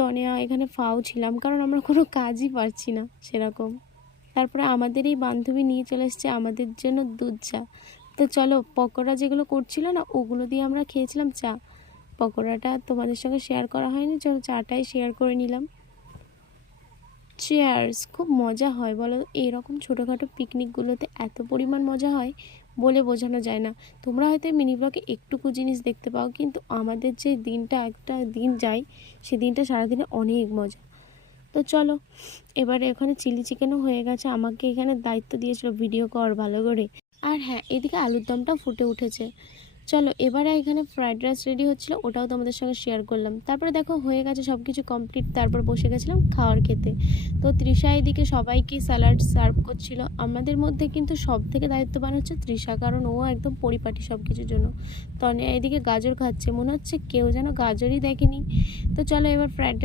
তনিয়া এখানে ফাও ছিলাম, কারণ আমরা কোনো কাজই পারছি না সেরকম। তারপরে আমাদের এই বান্ধবী নিয়ে চলে এসছে আমাদের জন্য দুধ চা। তো চলো, পকোড়া যেগুলো করছিল না ওগুলো দিয়ে আমরা খেয়েছিলাম চা। পকোড়াটা তোমাদের সঙ্গে শেয়ার করা হয়নি, চলো চাটাই শেয়ার করে নিলাম। চেয়ার্স। খুব মজা হয় বলো, এইরকম ছোটোখাটো পিকনিকগুলোতে এত পরিমাণ মজা হয় বলে বোঝানো যায় না। তোমরা হয়তো মিনি ব্লগে একটুকু জিনিস দেখতে পাও, কিন্তু আমাদের যে দিনটা একটা দিন যায় সে দিনটা সারাদিনে অনেক মজা। তো চলো, এবারে ওখানে চিলি চিকেনও হয়ে গেছে, আমাকে এখানে দায়িত্ব দিয়েছিল ভিডিও কর ভালো করে। আর হ্যাঁ, এদিকে আলুর দমটাও ফুটে উঠেছে। চলো, এবারে এখানে ফ্রাইড রাইস রেডি হচ্ছিলো, ওটাও তোমাদের সঙ্গে শেয়ার করলাম। তারপরে দেখো হয়ে গেছে সব কিছু কমপ্লিট, তারপর বসে গেছিলাম খাওয়ার খেতে। তো তৃষা এদিকে সবাইকে স্যালাড সার্ভ করছিল। আমাদের মধ্যে কিন্তু সব থেকে দায়িত্ববান হচ্ছে তৃষা, কারণ ও একদম পরিপাটি সব কিছুর জন্য। তনিয়া এদিকে গাজর খাচ্ছে, মনে হচ্ছে কেউ যেন গাজরই দেখেনি। তো চলো, এবার ফ্রাইড